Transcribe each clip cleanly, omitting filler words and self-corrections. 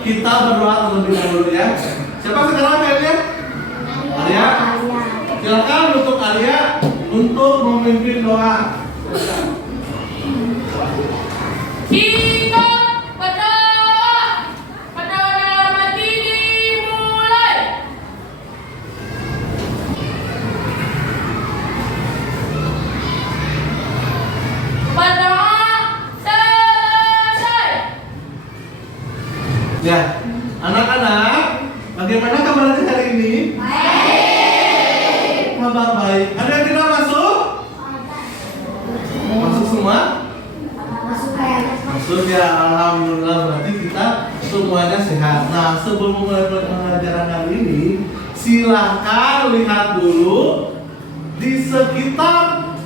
kita berdoa terlebih dahulu ya. Siapa sekarang kayaknya? Arya. Silakan untuk Arya untuk memimpin doa. Kita berdoa pada nama dimulai. Berdoa selesai. Ya, anak-anak, bagaimana kabarnya hari ini? Baik. Kabar baik. Ada yang tidak masuk? Masuk semua? Masuk ya, alhamdulillah, berarti kita semuanya sehat. Nah, sebelum mulai pelajaran kali ini, silakan lihat dulu di sekitar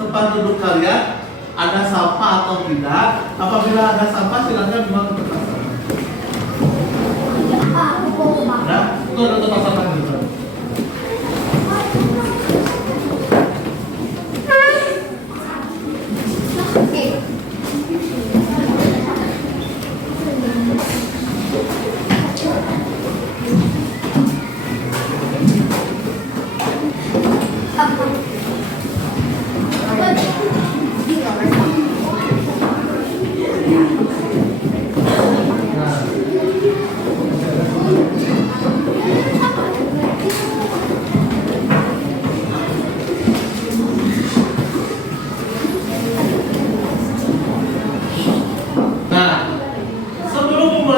tempat duduk kalian ada sampah atau tidak. Apabila ada sampah, silakan buang ke tempat sampah. Ada? Itu ada tempat sampah di depan.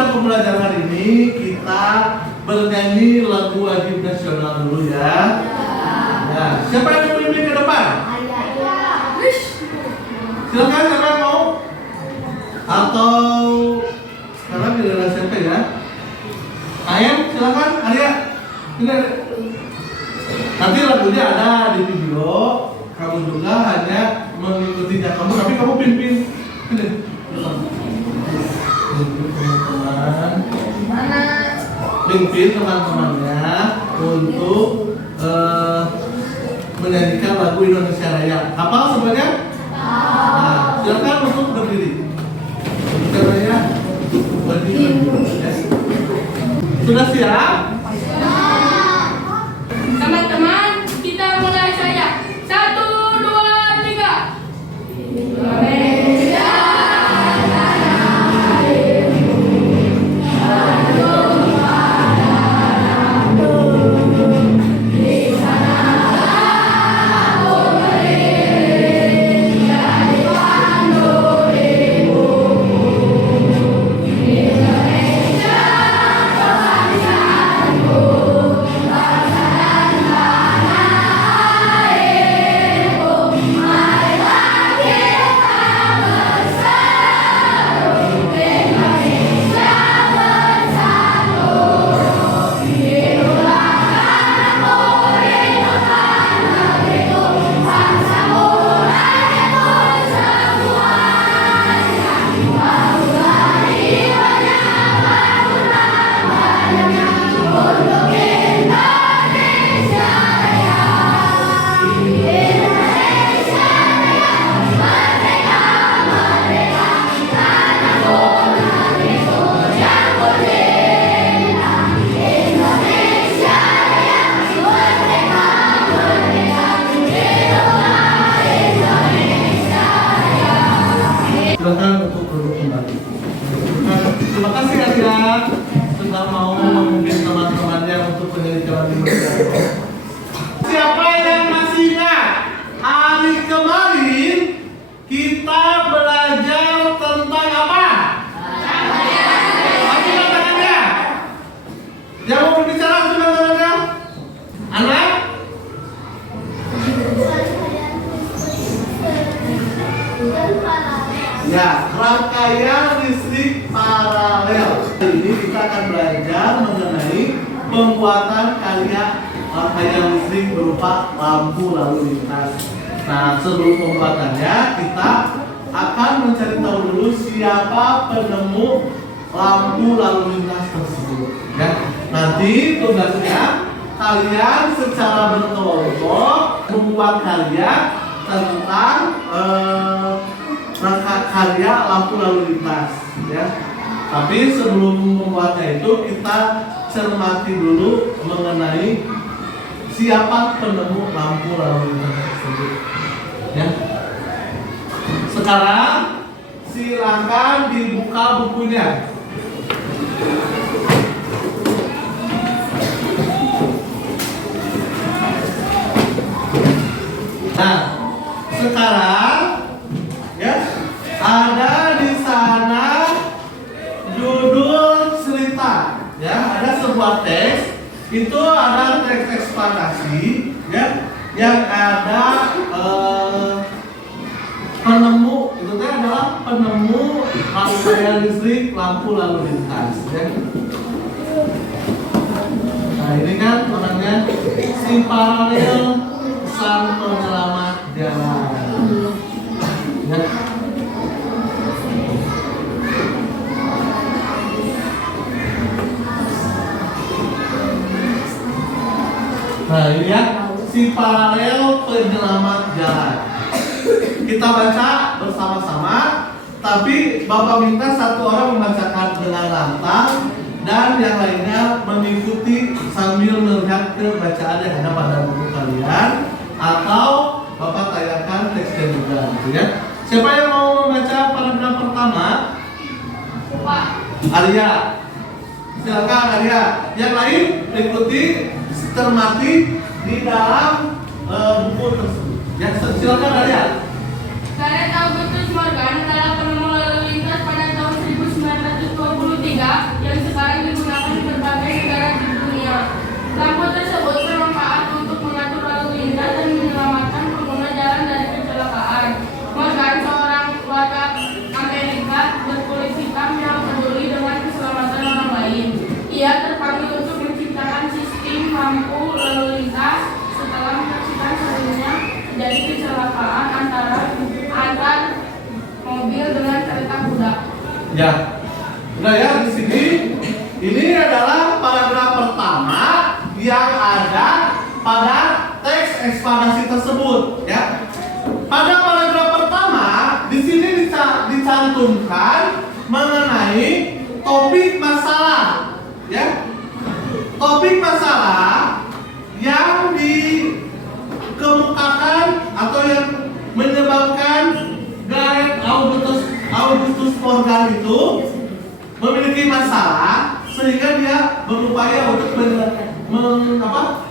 Pembelajaran hari ini kita bernyanyi lagu wajib nasional dulu ya. Ya, siapa yang mau memimpin ke depan? Silakan, siapa yang mau? Atau sekarang giliran siapa ya? Ayam, silakan, Arya. Ini nanti lagunya ada di video. Kamu juga hanya mengikuti kamu, tapi kamu pimpin. Pimpin teman-temannya untuk menyanyikan lagu Indonesia Raya. Hafal semuanya? Nah, silakan untuk berdiri. Indonesia Raya berdiri. Sudah siap? Teman-teman, kita mulai saja. 1, 2, 3. Indonesia. Silakan untuk duduk kembali. Terima kasih Arya sudah mau memimpin teman-temannya untuk penyanyi Indonesia. Siapa yang masih ingat hari kemarin kita belajar tentang apa? Angkat tangannya. Yang mau berbicara sudah tangannya? Anak? Ya, rangkaian listrik paralel. Hari ini kita akan belajar mengenai pembuatan karya rangkaian listrik berupa lampu lalu lintas. Nah, sebelum pembuatannya kita akan mencari tahu dulu siapa penemu lampu lalu lintas tersebut. Ya, nanti tugasnya kalian secara berkelompok membuat karya tentang rangka karya lampu lalu lintas, ya. Tapi sebelum membuatnya itu kita cermati dulu mengenai siapa penemu lampu lalu lintas tersebut. Ya. Sekarang silakan dibuka bukunya. Nah, sekarang ya ada di sana judul cerita, ya ada sebuah teks, itu ada teks eksplanasi, ya yang ada penemu, itu adalah penemu rangkaian listrik lampu lalu lintas, ya. Nah ini kan orangnya si paralel sang penyelamat jalan, ya. Nah ini ya, si paralel penyelamat jalan. Kita baca bersama-sama, tapi Bapak minta satu orang membacakan dengan lantang dan yang lainnya mengikuti sambil melihat ke bacaan yang ada pada buku kalian, atau Bapak tayangkan teksnya juga, gitu ya. Siapa yang mau membaca paragraf pertama? Pak. Arya. Silakan Arya. Yang lain ikuti, cermati di dalam buku tersebut. Ya, silakan Arya. Gareth Augustus Morgan adalah penemu lalu lintas pada tahun 1923 yang sekarang digunakan di berbagai negara di dunia. Lampu tersebut bermanfaat untuk mengatur lalu lintas dan menyelamatkan pengguna jalan dari kecelakaan. Morgan, seorang warga Amerika berkulit hitam yang peduli dengan keselamatan orang lain. Ia terpanggil untuk menciptakan sistem lampu lalu lintas setelah menyaksikan sebelumnya terjadi kecelakaan antar mobil dengan kereta kuda. Ya, udah ya di sini. Ini adalah paragraf pertama yang ada pada teks eksplanasi tersebut. Ya, pada paragraf pertama di sini dicantumkan mengenai topik masalah. Ya, topik masalah yang dikemukakan atau yang menyebabkan Gareth Augustus Morgan itu memiliki masalah sehingga dia berupaya untuk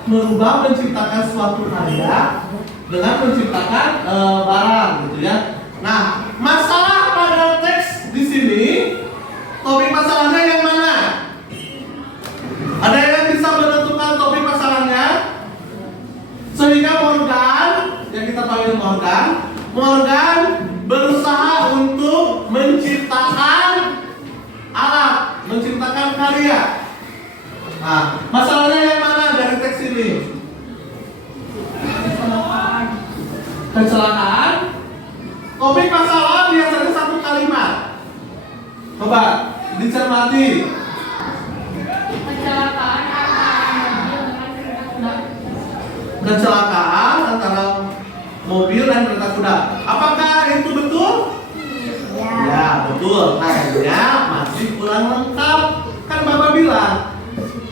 menciptakan suatu karya dengan menciptakan barang, gitu ya. Nah, masalah pada teks di sini, topik masalahnya yang mana? Ada yang bisa menentukan topik masalahnya? Sehingga Morgan, yang kita panggil Morgan berusaha untuk menciptakan alat, menciptakan karya. Nah, masalahnya yang mana dari teks ini? Kecelakaan. Topik masalah biasanya satu kalimat. Coba dicermati. Kecelakaan Antara mobil dan kereta kuda. Apakah itu betul? Ya, betul. Hanya masih kurang lengkap. Kan Bapak bilang,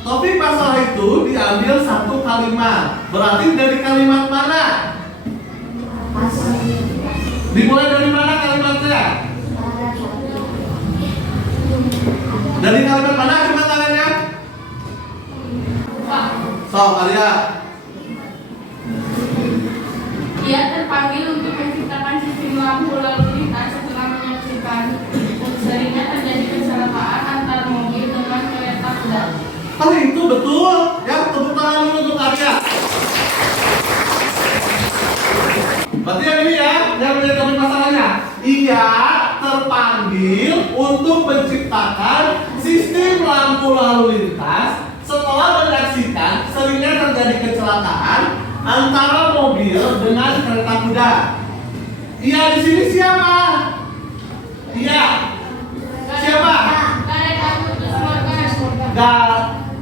topik masalah itu diambil satu kalimat. Berarti dari kalimat mana? Dimulai dari mana kalimatnya? Dari kalimat mana? Coba tangannya. So, Arya. Ia terpanggil untuk menciptakan sistem lampu lalu lintas setelah menyaksikan seringnya terjadi kecelakaan antar mobil dengan kereta kuda. Oh itu betul. Ya, tepuk tangan dulu untuk Arya. Berarti yang ini ya, yang menjadi topik masalahnya. Ia terpanggil untuk menciptakan sistem lampu lalu lintas setelah menyaksikan seringnya terjadi kecelakaan antara mobil dengan kereta kuda. Ia di sini siapa? Iya. Siapa? Gareth Augustus Morgan.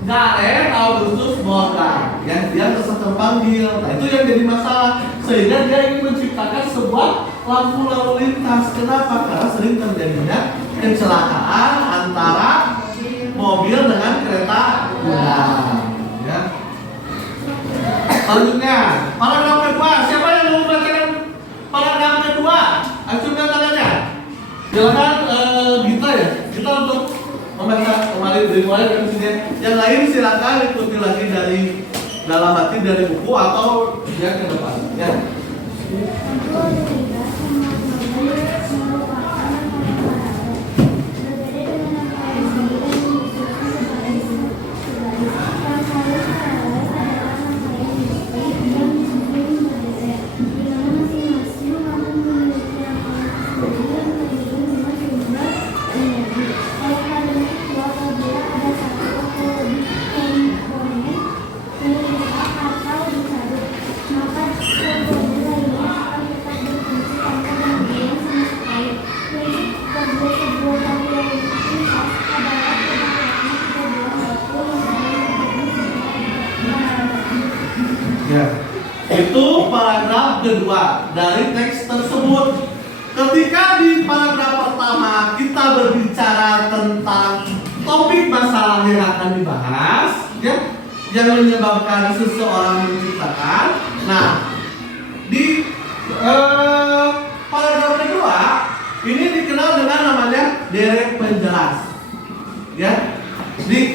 Gareth Augustus Morgan. Yang dia terpanggil. Nah itu yang jadi masalah. Sehingga dia ingin menciptakan sebuah lampu lalu lintas. Kenapa? Karena sering terjadinya kecelakaan antara mobil dengan kereta kuda. Ya. Selanjutnya, paragraf kedua. Siapa yang mau membacakan paragraf kedua? Acungkan tangannya. Silakan Gita ya. Kita untuk membaca dimulai dari sini. Yang lain silakan ikuti lagi dari dalam hati dari buku atau yang ke depan. Ya. Ya, itu paragraf kedua dari teks tersebut. Ketika di paragraf pertama kita berbicara tentang topik masalah yang akan dibahas, ya, yang menyebabkan seseorang menciptakan. Nah, di paragraf kedua ini dikenal dengan namanya deret penjelas. Ya, di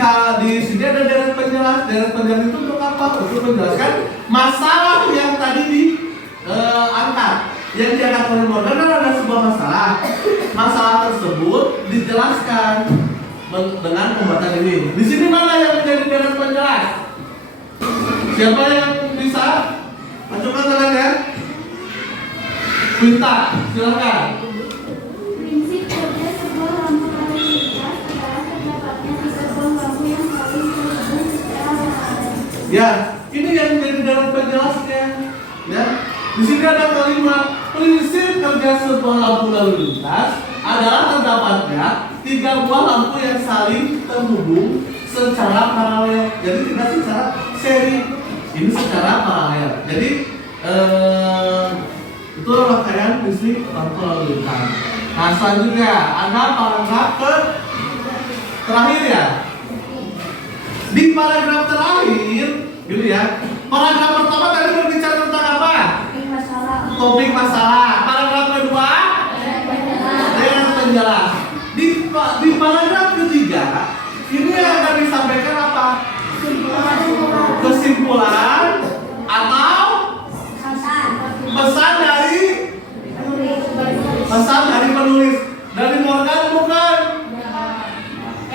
sini ada deret penjelas. Deret penjelas itu untuk apa? Untuk menjelaskan masalah yang tadi diangkat. Yang diangkat oleh modern ada sebuah masalah. Masalah tersebut dijelaskan dengan pembuatan ini. Di sini mana yang menjadi deret penjelas? Siapa yang bisa? Ajukan tangannya. Minta, silakan. Prinsip kerja sebuah lampu lalu lintas adalah terdapatnya tiga buah lampu yang saling terhubung secara bersamaan. Ya, ini yang menjadi dalam penjelasnya. Ya, di sini ada kalimat prinsip kerja sebuah lampu lalu lintas adalah terdapatnya tiga buah lampu yang saling terhubung secara paralel. Jadi tidak secara seri, ini secara paralel. Jadi itu rangkaian prinsip lampu lalu lintas. Nah, selanjutnya ada paragraf terakhir ya. Di paragraf terakhir, gitu ya. Paragraf pertama tadi berbicara tentang apa? Topik masalah. Paragraf kedua, deret penjelas. Di paragraf ketiga, ini akan disampaikan apa? Kesimpulan atau pesan dari penulis. Dari Morgan bukan?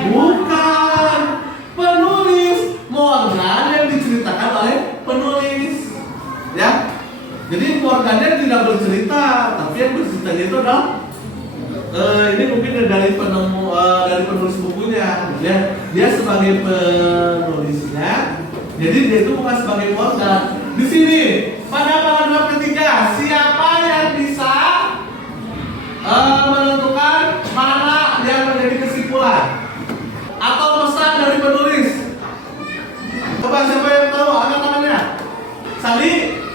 Bukan. Penulis Morgan yang diceritakan oleh penulis. Ya. Jadi Morgannya tidak bercerita, tapi yang bercerita itu adalah ini mungkin dari penulis bukunya. Dia sebagai penulisnya. Jadi dia itu bukan sebagai Morgan. Di sini pada paragraf ketiga, siapa yang bisa menentukan mana yang menjadi kesimpulan atau pesan dari penulis? Coba siapa yang tahu? Angkat tangannya. Sandi,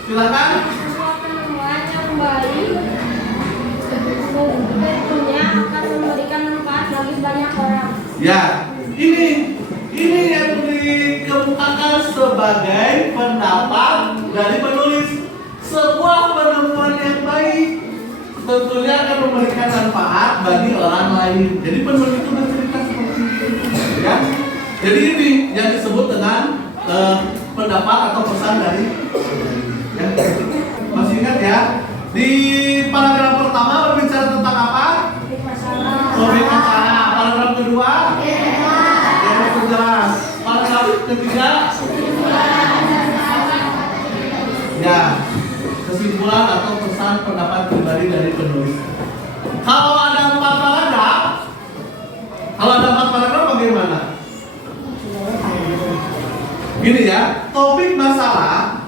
silakan. Sesuatu temuan yang baik tentunya akan memberikan manfaat bagi banyak orang. Ya, ini yang dikemukakan sebagai pendapat dari penulis. Sebuah penemuan yang baik tentunya akan memberikan manfaat bagi orang lain. Jadi penulis itu bercerita seperti itu, ya. Jadi ini yang disebut dengan pendapat atau pesan dari ya. Masih ingat ya? Di paragraf pertama berbicara tentang apa? Topik masalah. Paragraf kedua, deret penjelas. Paragraf ketiga, ya, kesimpulan atau pesan pendapat pribadi dari penulis. Kalau ada 4 paragraf bagaimana? Gini ya, topik masalah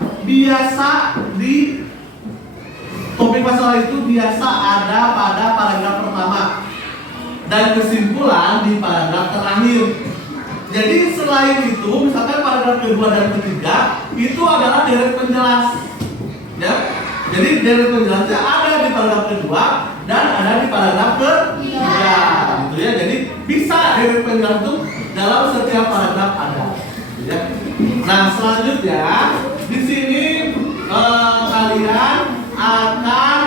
itu biasa ada pada paragraf pertama dan kesimpulan di paragraf terakhir. Jadi selain itu, misalkan paragraf kedua dan ketiga itu adalah deret penjelas. Ya. Jadi deret penjelasnya ada di paragraf kedua dan ada di paragraf ketiga, gitu ya. Jadi bisa deret penjelasan dalam setiap paragraf ada. Ya. Nah selanjutnya di sini kalian akan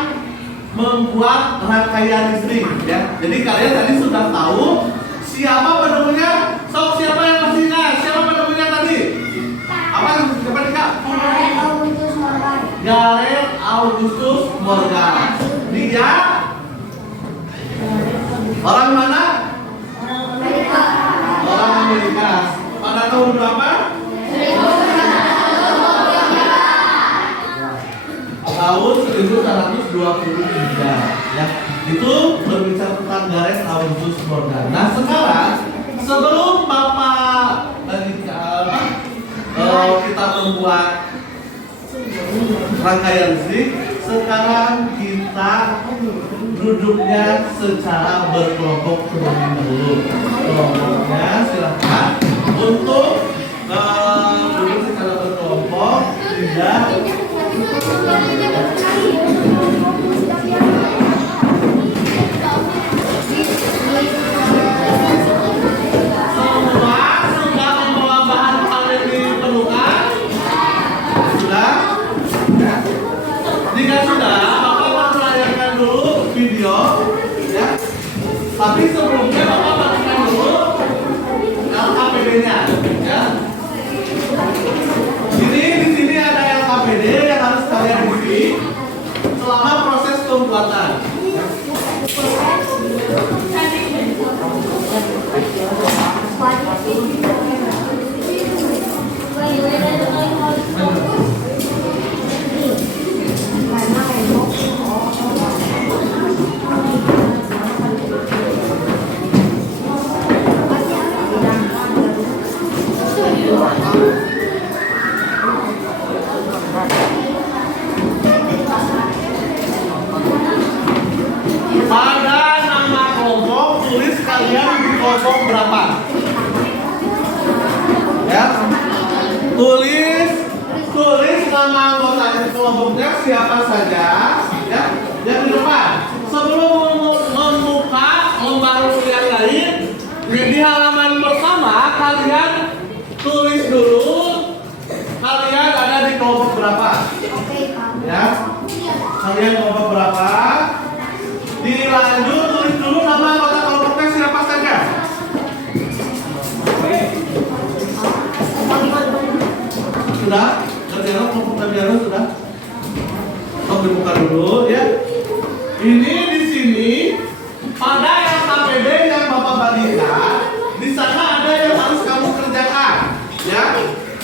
membuat rangkaian listrik ya. Jadi kalian tadi sudah tahu siapa penemunya. Sok siapa yang masih ingat? Siapa penemunya tadi? Apa siapa nih Kak? Gareth Augustus Morgan. Gareth Augustus Morgan. Dia orang mana? Amerika. Orang Amerika. Pada tahun berapa? Tahun 1923 ya. Itu berbicara tentang Gareth Augustus Morgan. Nah sekarang sebelum Bapak kita membuat rangkaian listrik, sekarang kita duduknya secara berkelompok terlebih dahulu. Kelompoknya silahkan untuk duduk secara berkelompok, tidak semua sudah membawa bahan panen diperlukan. Sudah? Ya. Jika sudah, Bapak akan melayarkan dulu video ya. Tapi sebelumnya Bapak pastikan dulu LKPD-nya ya. Ini di sini ada LKPD yang harus kalian isi selama proses pembuatan. Pada nama kelompok tulis kalian di kelompok berapa? Ya. Tulis nama anggota kelompoknya siapa saja ya. Yang di depan. Sebelum membuka lembar yang lain di halaman pertama kalian tulis dulu kalian ada di kelompok berapa? Ya. Kalian kelompok berapa? Dilanjut tulis dulu nama anggota kelompoknya siapa saja. Sudah? Kerjaan kelompok Tabiano sudah? Tolong dibuka dulu ya. Ini di sini pada LKPD yang Bapak bagikan, di sana ada yang harus kamu kerjakan ya.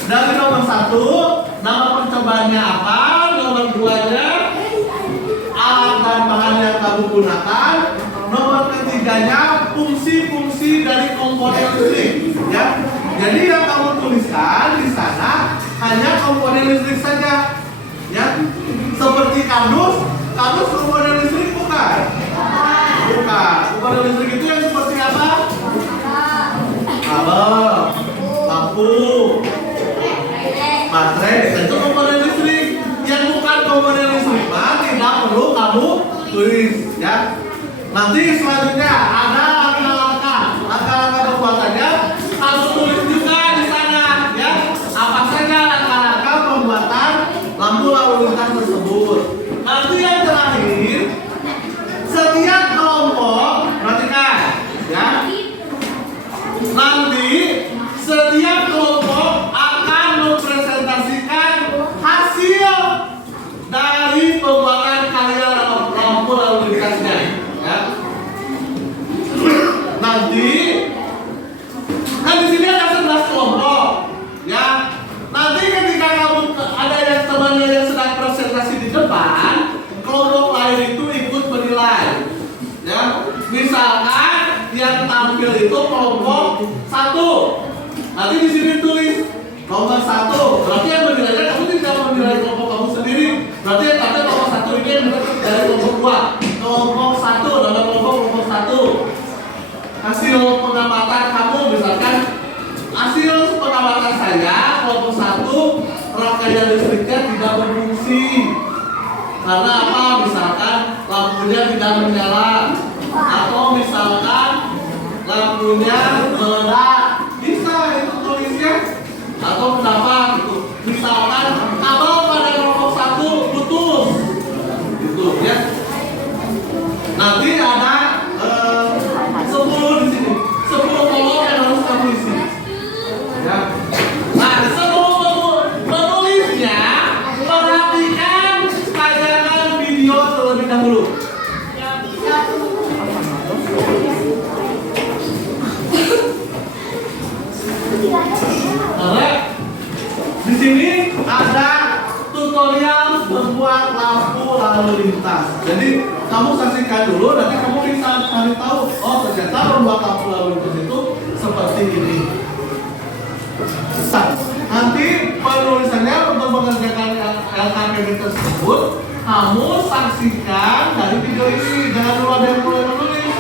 Dari nomor 1, nama percobaannya apa? Nomor 2-nya alat dan bahan yang kamu gunakan. Nomor 3-nya fungsi-fungsi dari komponen listrik ya. Jadi yang kamu tuliskan di sana hanya komponen listrik saja ya. Seperti kardus komponen listrik bukan? Bukan. Komponen listrik itu yang seperti apa? Kabel, lampu, baterai, itu komponen listrik. Yang bukan komponen listrik mah tidak perlu kamu tulis ya. Nanti selanjutnya ada langkah-langkah pembuatannya kamu tulis juga di sana ya. Apa saja langkah-langkah pembuatan lampu lalu lintas tersebut. Nanti yang terakhir setiap kelompok perhatikan ya. Nanti setiap kelompok akan mempresentasikan hasil dari pembuatan kalian lampu lalu lintasnya ya. Nanti kan di sini ada 11 kelompok ya. Nanti ketika kamu ada yang temannya yang sedang presentasi di depan, kelompok lain itu ikut menilai ya. Misalkan yang tampil itu kelompok 1. Nanti di sini tulis nomor 1. Berarti yang menilainya kamu tidak menilai kelompok kamu sendiri. Berarti yang tampil kelompok 1 ini yang dari kelompok 2. Kelompok 1, nama kelompok 1. Hasil pengamatan kamu misalkan hasil pengamatan saya kelompok 1 rangkaian listriknya tidak berfungsi karena apa? Misalkan lampunya tidak menyala atau misalkan lampunya meledak. Bisa itu tulisnya atau kenapa gitu. Misalkan kabel pada kelompok 1 putus, gitu ya. Nanti ada 10 di sini, 10 kolom yang harus kamu isi. Ya. Nah, sebelum menulisnya, perhatikan tayangan video terlebih dahulu. Oke. Di sini ada tutorial membuat lampu lalu lintas. Jadi kamu saksikan dulu, nanti kamu bisa cari tahu. Oh, ternyata membuat lampu lalu lintas itu seperti ini. Nanti penulisannya untuk mengerjakan LKPD tersebut, kamu saksikan dari video ini. Jangan dulu ada yang mulai menulis.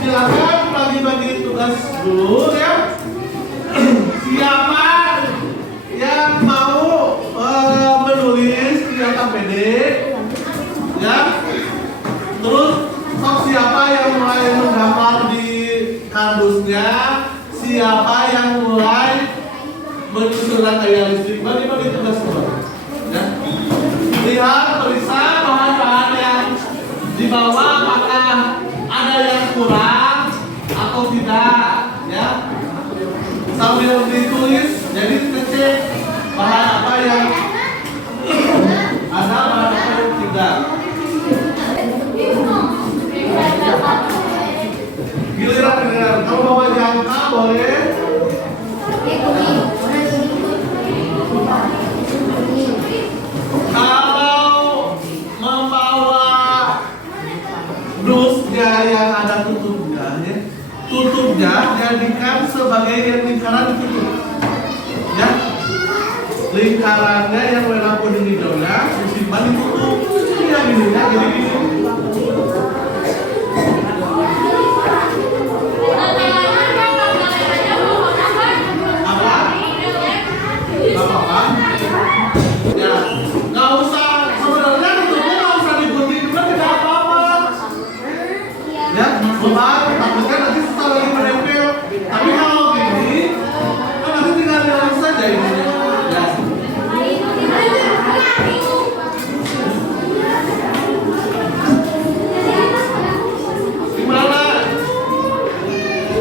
silakan bagi-bagi tugas dulu ya. Siapa yang mau menulis di atas PD ya? Terus siapa yang mulai menggambar di kardusnya? Siapa yang mulai menyusun rangkaian listrik? Bagi-bagi tugas dulu ya. Lihat, periksa bahan-bahan yang dibawa, apakah ada yang kurang atau tidak ya. Sambil ditulis, jadi ngecek bahan apa yang ada, bahan apa yang tidak. Giliran, kalau bawa jangka boleh. Kalau membawa dusnya yang ada tutupnya, ya, tutupnya jadikan sebagai yang lingkaran ditutup, ya. Lingkarannya yang warna kuning hijaunya disimpan ditutup. Ya gini ya, jadi gini. Apa? Ya, nggak usah, sebenarnya tutupnya nggak usah digunting juga, tidak apa-apa. Ya, beban, takutnya nanti setelah lagi menempel. Tapi kalau gini, kan nanti tinggal dilakukan saja ini. Ya. Gimana?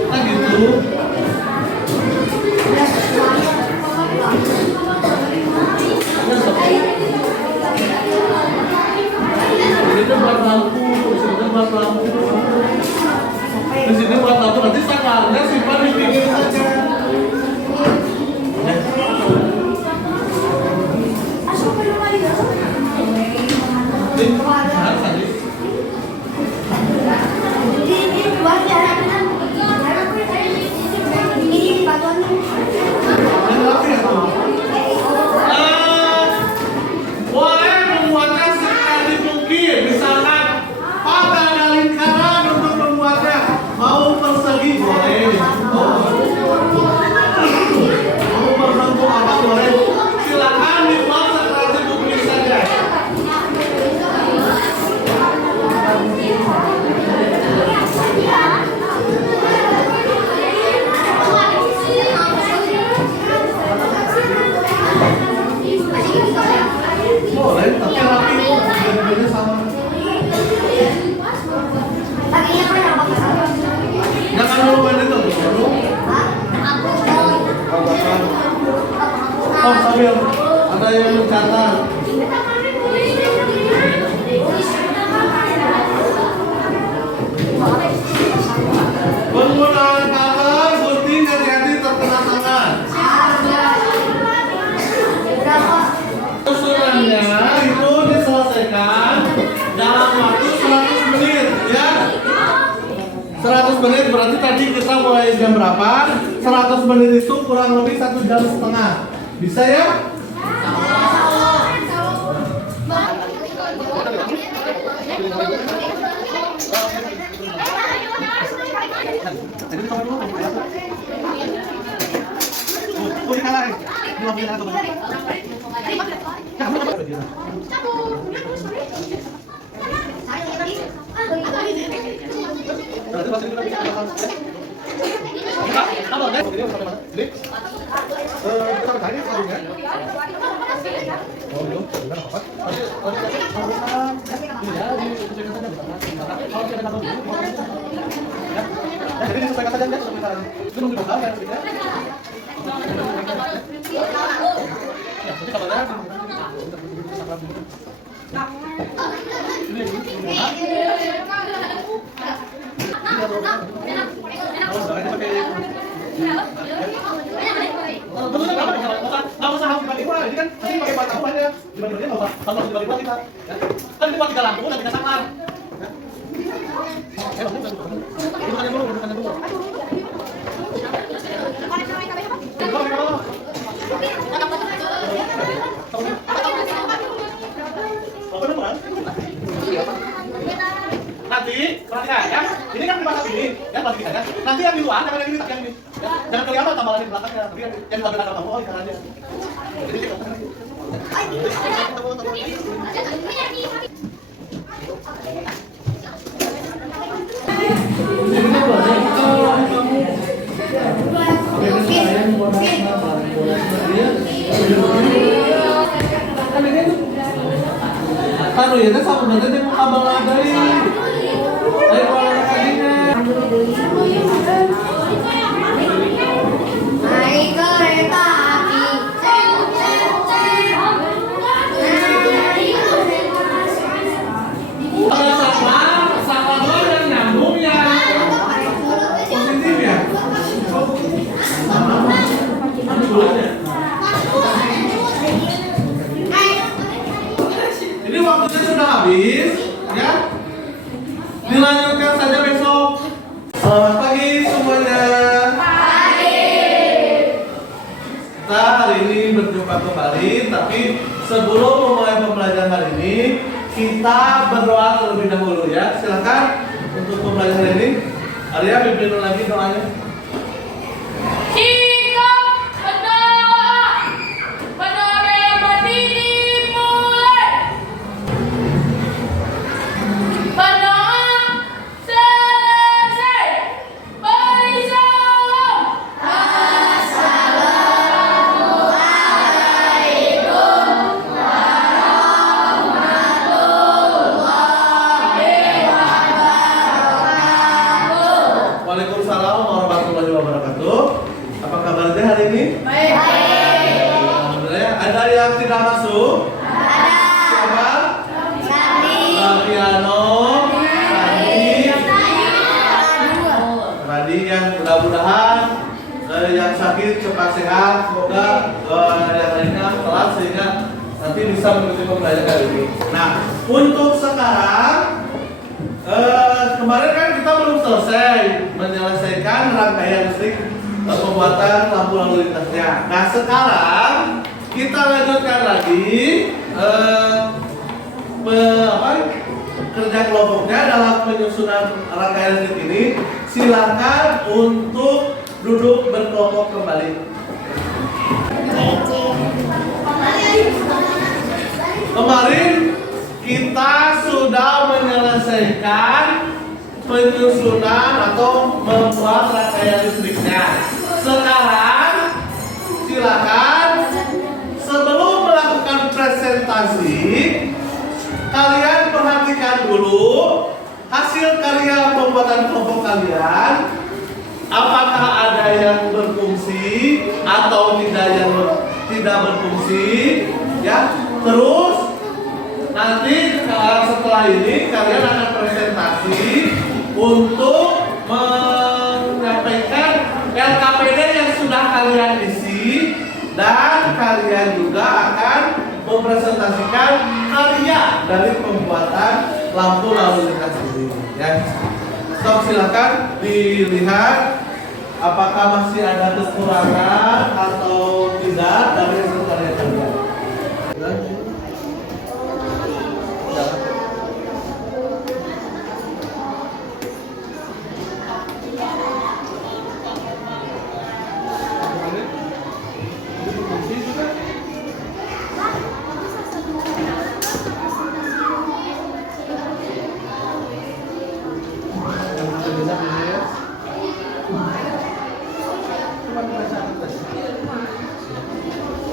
Nah gitu. Ini buat lampu, ini buat lampu. Di sini buat lampu, nanti sakarnya simpan di pinggir saja. Boleh membuatnya sekali mungkin, misalkan pada ada lingkaran untuk membuatnya, mau persegi boleh, mau berbentuk apa boleh, silakan dibuat sekali mungkin saja. Boleh, tapi rapi kok, beda-beda sama. Jangan dulu main itu, dulu. Oh, sambil ada yang mencatat. Penggunaan color, gunting, hati-hati terkena tangan. Susunannya itu diselesaikan dalam waktu 100 menit ya. 100 menit berarti tadi kita mulai jam berapa? 100 menit itu kurang lebih 1 jam setengah. Bisa ya? Jadi diselesaikan saja ya, itu nunggu dibongkar ya. Ya, nanti kabarnya nggak usah harus dibagi dua, ini kan nanti pakai buat tahu aja. Dibagi-bagi nggak usah, kalau dibagi dua kita. Kan ini buat 3 lampu, nanti kita saklar. Bukannya dulu, bukannya dulu. Nah, nanti perhatikan ya. Ini kan dipasang ini, ya perhatikan ya. Nanti yang di luar jangan yang ini, tapi yang ini. Ya, jangan kelihatan tambalan di belakangnya. Tapi yang di belakang kamu oh ikanannya. Jadi kita Taruh ya, sama nanti dia mau kabel dari. Ayo kalau kakinya. Naik kereta api, Sama doang yang nyambung ya. Positif ya. Ini waktunya sudah habis, ya. Dilanjutkan saja besok. Selamat pagi semuanya. Kita hari ini berjumpa kembali, tapi sebelum memulai pembelajaran hari ini, kita berdoa terlebih dahulu ya. Silakan untuk pembelajaran hari ini. Arya, pimpin lagi doanya. Sikap berdoa. Berdoa yang berdiri mulai. Berdoa selesai. Beri salam. Waalaikumsalam warahmatullahi wabarakatuh. Apa kabarnya hari ini? Baik. Alhamdulillah ya. Ada yang tidak masuk? Siapa? Rafiano, Radi yang mudah-mudahan yang sakit cepat sehat, semoga yang lainnya telat sehingga nanti bisa mengikuti pembelajaran kali ini. Nah, untuk sekarang kemarin kan kita belum selesai menyelesaikan rangkaian listrik pembuatan lampu lalu lintasnya. Nah, sekarang kita lanjutkan lagi kerja kelompoknya dalam penyusunan rangkaian listrik ini. Silakan untuk duduk berkelompok kembali. Kemarin kita sudah menyelesaikan penyusunan atau membuat rangkaian listriknya. Sekarang silakan sebelum melakukan presentasi kalian perhatikan dulu hasil karya pembuatan kelompok kalian. Apakah ada yang berfungsi atau tidak berfungsi? Ya, terus nanti setelah ini kalian akan presentasi untuk menyampaikan LKPD yang sudah kalian isi dan kalian juga akan mempresentasikan karya dari pembuatan lampu lalu lintas ini. Ya, stop, silakan dilihat apakah masih ada kekurangan atau tidak dari hasil karya kalian.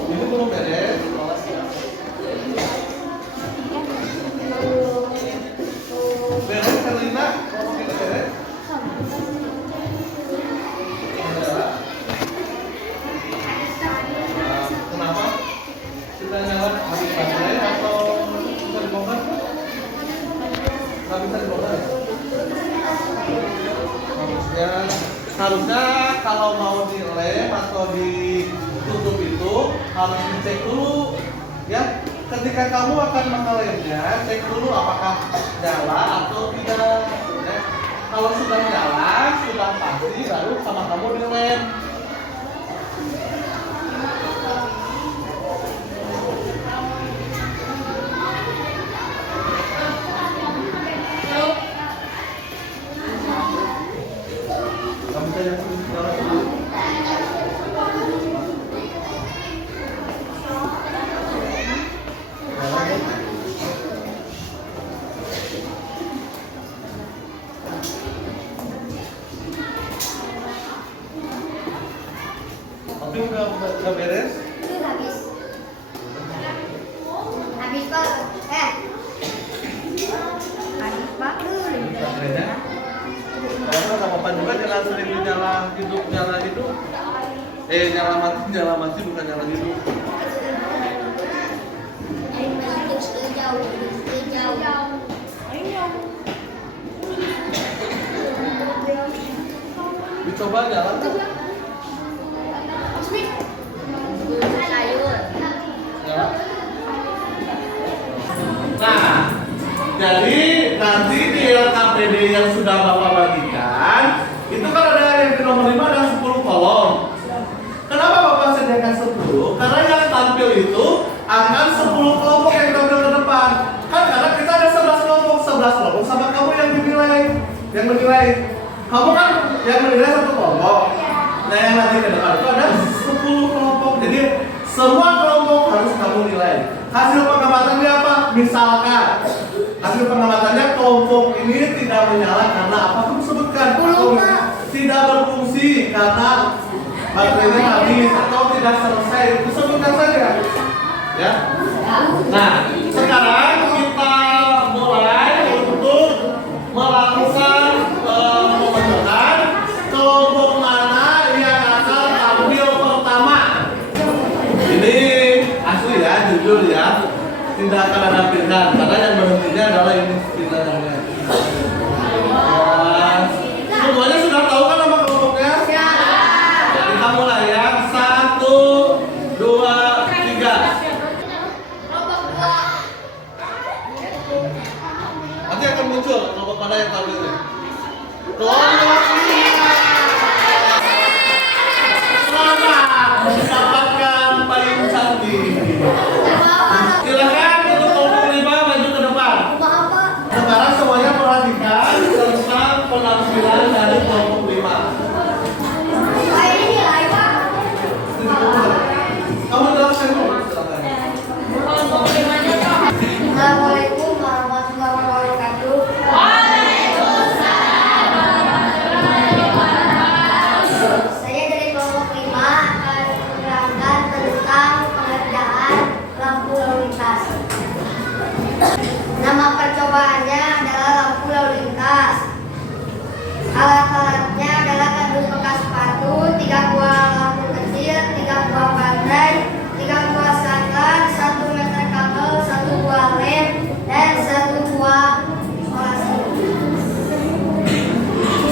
Ini belum beres. Beres Karlina? Ini beres? Kenapa? Kita nyala habis baterai atau bisa dibongkar? Nggak bisa dibongkar. Harusnya kalau mau dilem atau ditutup itu harus dicek dulu ya. Ketika kamu akan mengelemnya, cek dulu apakah nyala atau tidak ya. Kalau sudah nyala, sudah pasti baru sama kamu dilem. Sudah beres? Habis. Habis Pak. Habis Pak. Baterainya? Karena sama Pak juga jangan sering nyala hidup. Nyala mati bukan nyala hidup. Dicoba jalan. Nah, jadi nanti di LKPD yang sudah Bapak bagikan, itu kan ada yang di nomor 5 dan 10 kolom. Kenapa Bapak sediakan 10? Karena yang tampil itu akan 10 kelompok yang tampil ke depan. Kan karena kita ada 11 kelompok sama kamu yang menilai. Kamu kan yang menilai 1 kelompok. Nah, yang nanti ke depan itu ada 10 kelompok. Jadi semua kelompok harus kamu nilai. Hasil pengamatannya apa? Misalkan hasil pengamatannya kelompok ini tidak menyala karena apa? Kamu sebutkan. Tidak berfungsi karena baterainya habis atau tidak selesai. Itu sebutkan saja. Ya. Nah, sekarang kita mulai untuk melakukan pembentukan kelompok mana yang akan tampil pertama. Ini asli ya, jujur ya, tidak akan ada pilihan karena yang berhentinya adalah ini pilihannya. Semuanya sudah tahu kan nama kelompoknya? Kita mulai ya, 1, 2, 3. Nanti akan muncul kelompok mana yang tampilnya. Kelompok selamat mendapatkan payung cantik. Silakan untuk kelompok 5 maju ke depan. Sekarang semuanya perhatikan tentang penampilan dari kelompok 5. Kamu jelaskan dulu. Silakan. Assalamualaikum warahmatullahi wabarakatuh. Saya dari kelompok 5 akan menerangkan tentang pengerjaan lampu lalu lintas. Nama percobaannya adalah lampu lalu lintas. Alat-alatnya adalah kardus bekas sepatu, 3 buah lampu kecil, 3 buah baterai, 3 buah saklar, 1 meter kabel, 1 buah lem, dan 1 buah isolasi.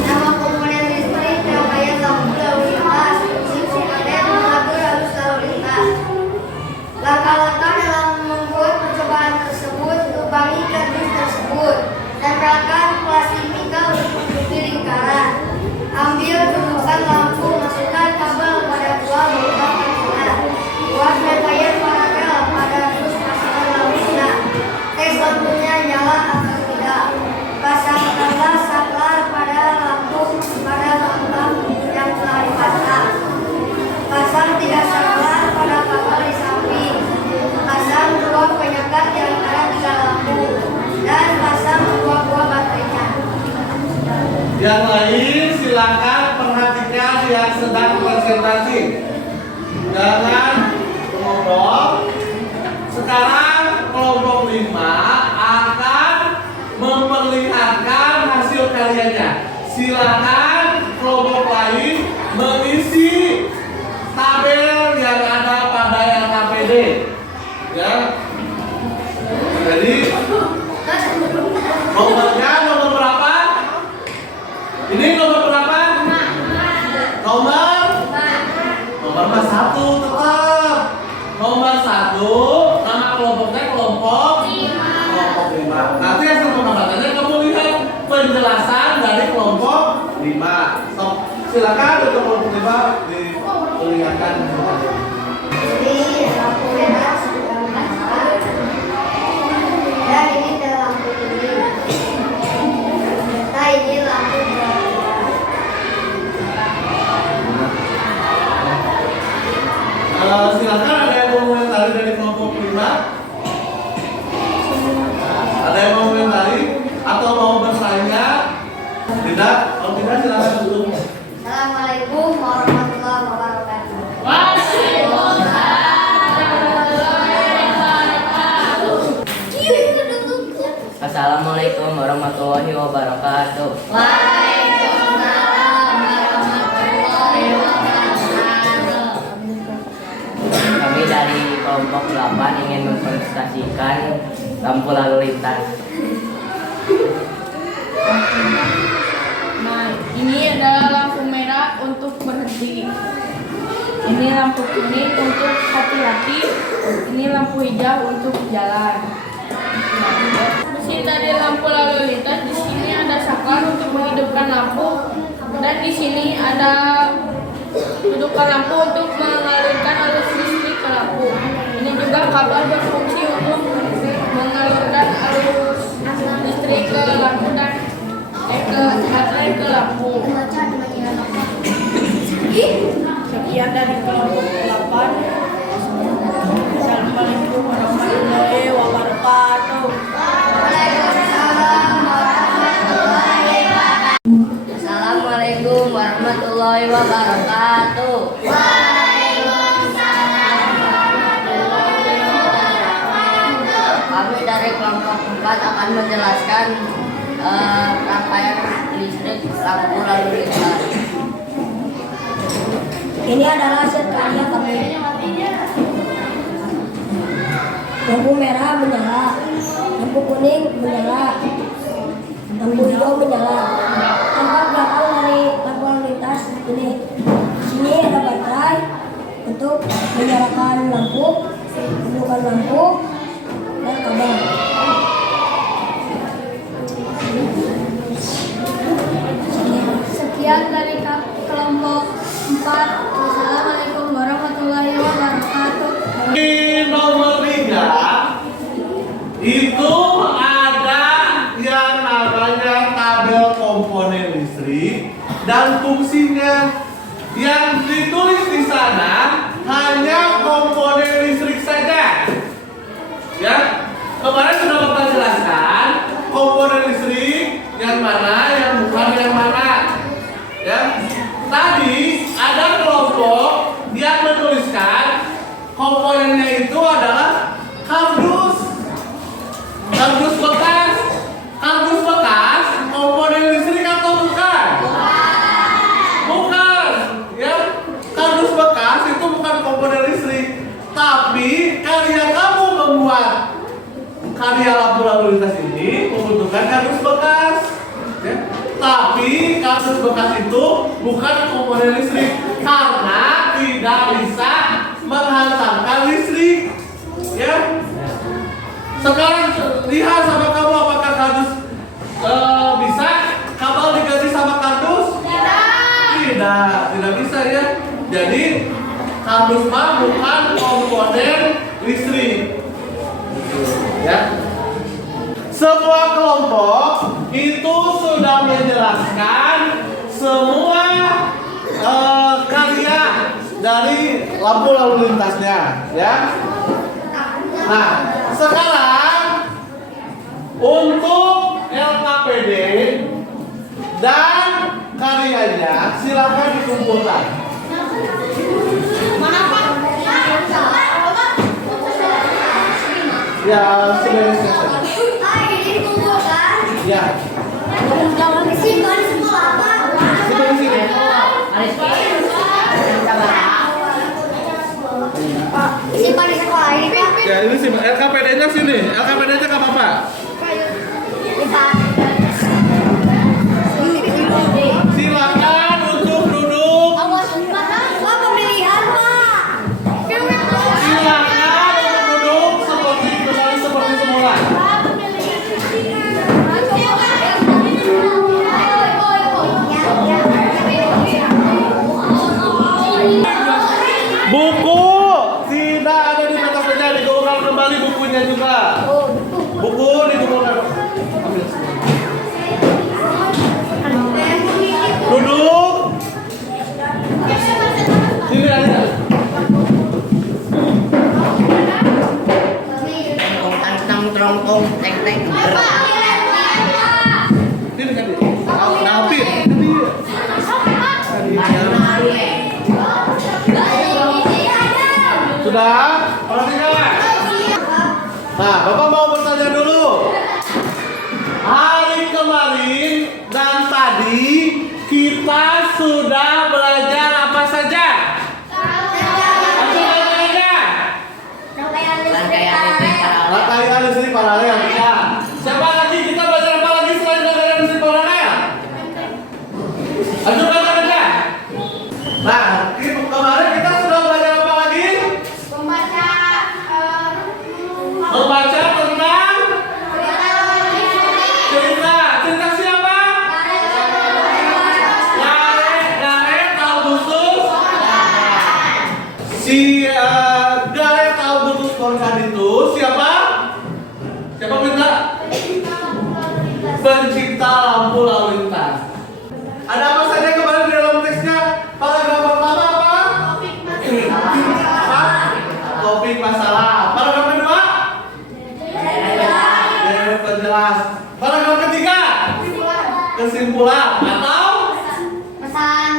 Nama komponen listrik rangkaian lampu lalu lintas, fungsi komponen mengatur arus lalu lintas. Langkah-langkah dalam membuat percobaan tersebut, lubangi kardus tersebut, tempelkan plastika untuk menutupi lingkaran. Ambil gundukan lampu, masukkan kabel pada buah lubang terkena. Buat rangkaian paralel pada arus pasangan lampunya. Tes lampunya nyala atau tidak. Pasangkanlah saklar pada lampu yang telah dipasang. Pasang 3 saklar pada kabel di samping. Pasang 2 penyekat di antara 3 lampu. Dan pasang 2 buah baterainya. Yang lain silakan perhatikan yang sedang presentasi. Jangan ngobrol. Sekarang kelompok 5 akan memperlihatkan hasil karyanya. Silakan kelompok lain mengisi tabel yang ada pada LKPD. Ya. Jadi nomornya nomor berapa? Ini nomor berapa? Nomor 1 tetap. Nomor 1 nama kelompoknya kelompok 5. Nanti hasil pengamatannya kamu lihat penjelasan dari kelompok 5. So, silakan untuk kelompok 5 diperlihatkan. Ini lampu merah sudah dipasang. Dan ini adalah lampu ini. Nah, ini lampu merah. Silakan ada yang mau komentari dari kelompok 5? Ada yang mau komentari atau mau bertanya? Tidak? Kalau tidak silakan dulu. Assalamualaikum warahmatullahi wabarakatuh. Waalaikumsalam. Assalamualaikum warahmatullahi wabarakatuh. Waalaikumsalam warahmatullahi wabarakatuh. Kami dari kelompok 8 ingin mempresentasikan lampu lalu lintas. Nah, ini adalah lampu merah untuk berhenti. Ini lampu kuning untuk hati-hati. Ini lampu hijau untuk jalan. Mesin dari lampu lalu lintas, di sini ada saklar untuk menghidupkan lampu, dan di sini ada hidupkan lampu untuk mengalirkan arus listrik ke lampu. Ini juga kabel berfungsi untuk mengalirkan arus listrik ke lampu dan ke baterai ke lampu. Sekian dari kelompok 8. Assalamualaikum warahmatullahi wabarakatuh. Assalamualaikum warahmatullahi wabarakatuh. Kami dari kelompok 4 akan menjelaskan rangkaian listrik lampu lalu lintas. Ini adalah hasil karya kami. Lampu merah menyala, lampu kuning menyala, lampu hijau menyala. Tampak belakang dari lampu lalu lintas ini. Sini ada baterai untuk menyalakan lampu, menyalakan lampu, dan kabel. Sekian dari kelompok 4. Wassalamualaikum warahmatullahi wabarakatuh. Di nomor 3 itu ada yang namanya tabel komponen listrik dan fungsinya. Yang ditulis di sana hanya komponen listrik saja. Ya, kemarin sudah Bapak jelaskan komponen listrik yang mana, yang bukan yang mana. Ya, tadi ada kelompok yang menuliskan komponennya itu adalah kardus bekas. Kardus bekas komponen listrik atau bukan? Bukan. Ya, kardus bekas itu bukan komponen listrik. Tapi karya kamu membuat karya lampu lalu lintas ini membutuhkan kardus bekas. Ya. Tapi kardus bekas itu bukan komponen listrik karena tidak bisa menghantarkan listrik. Ya. Sekarang lihat sama kamu apakah kardus bisa kabel diganti sama kardus? Tidak bisa ya. Jadi kardus mah bukan komponen listrik. Ya. Semua kelompok itu sudah menjelaskan semua karya dari lampu lalu lintasnya, ya. Nah, sekarang untuk LKPD dan karyanya silakan dikumpulkan. Ya, sudah selesai. Ya. Di sini apa? Coba di sini. Simpan di sekolah ini, Pak. Ya, ini sih LKPD-nya sini. LKPD-nya ke Bapak. Silakan untuk duduk. Awas, Pak, pemilihan, Pak. Silakan untuk duduk seperti semula. Buku tidak ada di mata dikumpulkan kembali bukunya juga. Buku dikumpulkan. Duduk. Sini aja. Tang trongkong teng teng. Sini kan. Napit. Sudah? Perhatikan. Nah, Bapak mau bertanya dulu. kita sudah belajar apa saja? Rangkaian listrik paralel. Rangkaian listrik paralel. Ya. Siapa lagi kita belajar apa lagi selain rangkaian listrik paralel? Ajukan saja. Nah, kemarin kita sudah belajar apa lagi? Membaca Membaca tentang cerita siapa? Garet Augustus. Si Garet Augustus Korkan itu siapa? Siapa minta? Pencipta lampu lalu lintas. Ada apa saja kemarin di dalam teksnya? Paragraf pertama apa? Apa? Topik masalah. Paragraf kedua? Deret penjelas. Paragraf ketiga? Kesimpulan atau pesan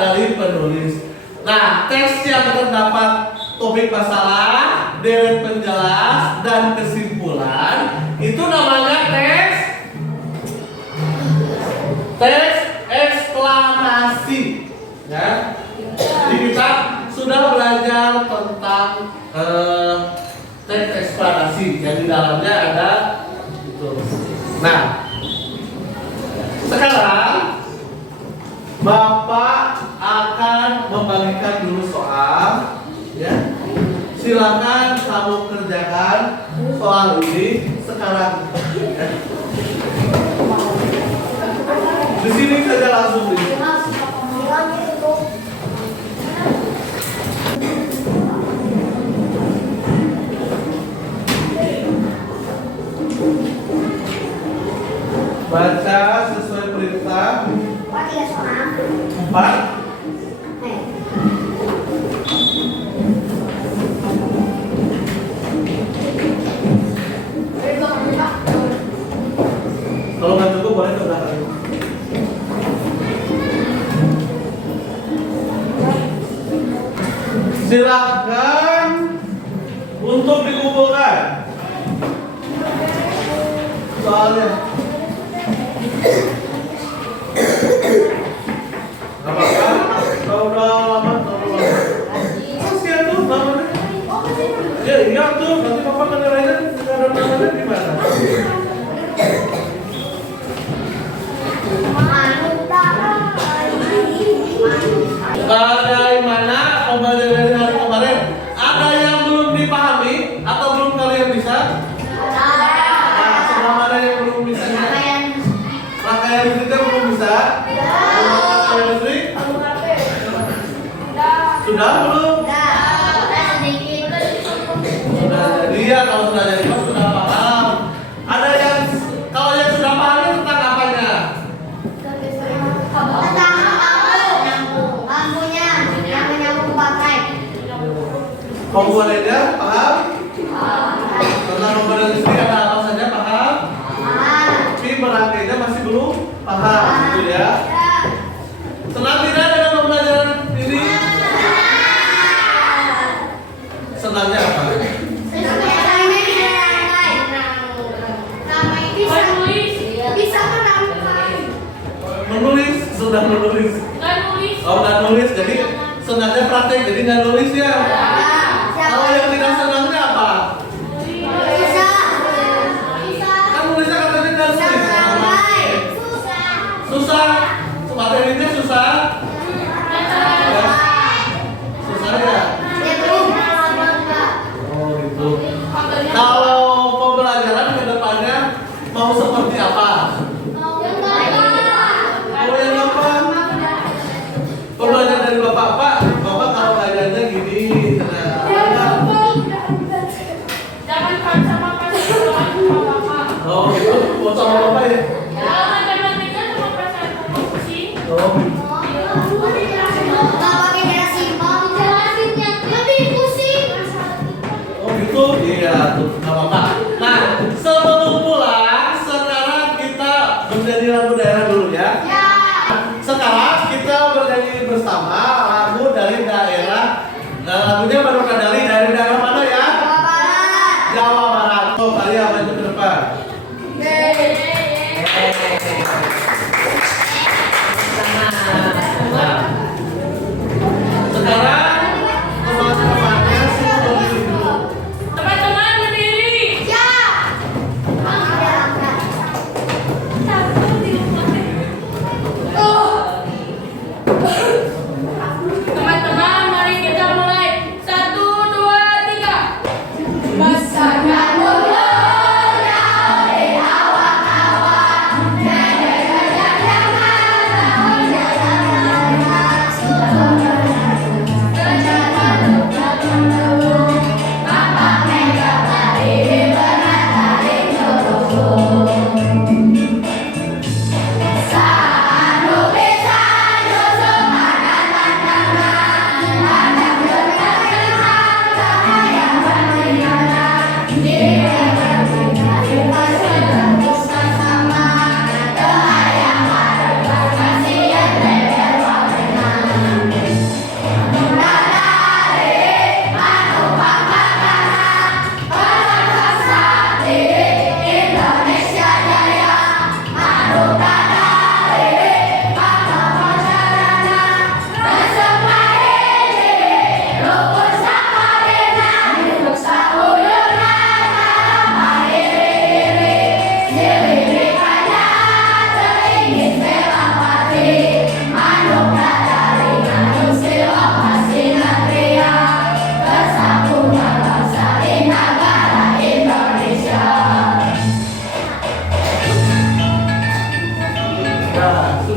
dari penulis. Nah, teks yang terdapat topik masalah, deret penjelas, dan kesimpulan itu namanya teks eksklamasi. Ya. Jadi kita sudah belajar tentang teks eksklamasi yang di dalamnya ada itu. Nah, sekarang Bapak akan membagikan dulu soal, ya. Silakan kamu kerjakan soal ini sekarang. Ya. Di sini saja langsung ini. Baca sesuai perintah. 4. Kalau nggak cukup boleh ke belakang. Silakan untuk dikumpulkan soalnya. Gak apa-apa. Kalau udah lama, kasihan tuh namanya. Ya iya tuh, nanti papa nilainya nggak ada namanya gimana? Bagaimana pembelajaran dari hari kemarin? Ada yang belum dipahami atau belum kalian bisa? Nah, sebelah mana yang belum bisa? Rangkaian listriknya belum bisa? Rangkaian listrik? Sudah belum? Sudah jadi ya, kalau sudah jadi sudah paham. Ada yang kalau yang sudah paham tentang apanya? Komponennya paham? Tentang komponen listrik ada apa saja paham? Tapi merangkainya masih belum paham, gitu ya. Senang tidak dengan pembelajaran ini? Senangnya apa? Menulis, sudah menulis. Oh, nggak nulis, jadi senangnya praktek, jadi nggak nulis ya. Kalau yang tidak senangnya apa? Kan nulisnya katanya nggak nulis. Susah. Materinya susah. Susah ya. Oh gitu. Kalau pembelajaran ke depannya mau seperti apa? Mau yang apa? Pembelajaran dari bapak kalau ngajarnya gini. Jangan paksa-paksa sama bapak. Oh gitu. Mau sama bapak ya? Ya, matematika sama perasaan pusing. Oh. Oh gitu? Iya tuh, nggak apa-apa. Nah, sebelum pulang, sekarang kita bernyanyi lagu daerah dulu ya. Sekarang kita bernyanyi bersama lagu dari daerah. Nah, lagunya Baroka dari daerah mana ya? Jawa Barat. Oh, kalian maju ke depan.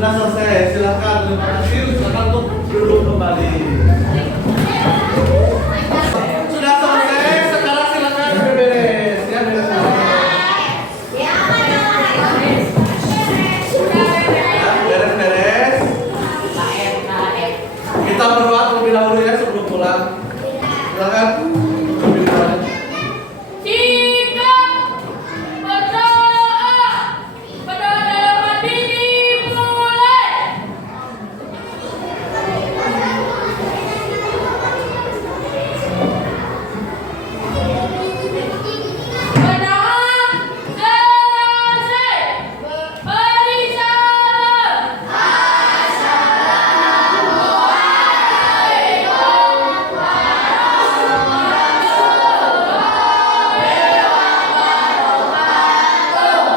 Sudah selesai, silakan. Terima kasih. Silakan untuk duduk kembali. Sudah selesai, sekarang silakan beres. Ya, beres. Ya, beres-beres. Kita berdoa terlebih dahulu ya sebelum pulang. Silakan. Sikap berdoa. Berdoa dalam hati dimulai. Berdoa selesai. Beri salam.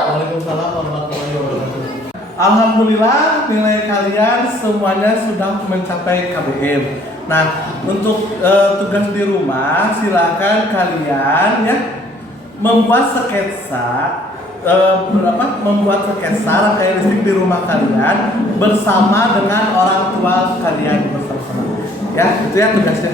Waalaikumsalam warahmatullahi wabarakatuh. Alhamdulillah nilai kalian semuanya sudah mencapai KBM. Nah, untuk tugas di rumah silakan kalian ya membuat sketsa membuat sketsa rangkaian listrik di rumah kalian bersama dengan orang tua kalian bersama-sama. Ya, itu ya tugasnya.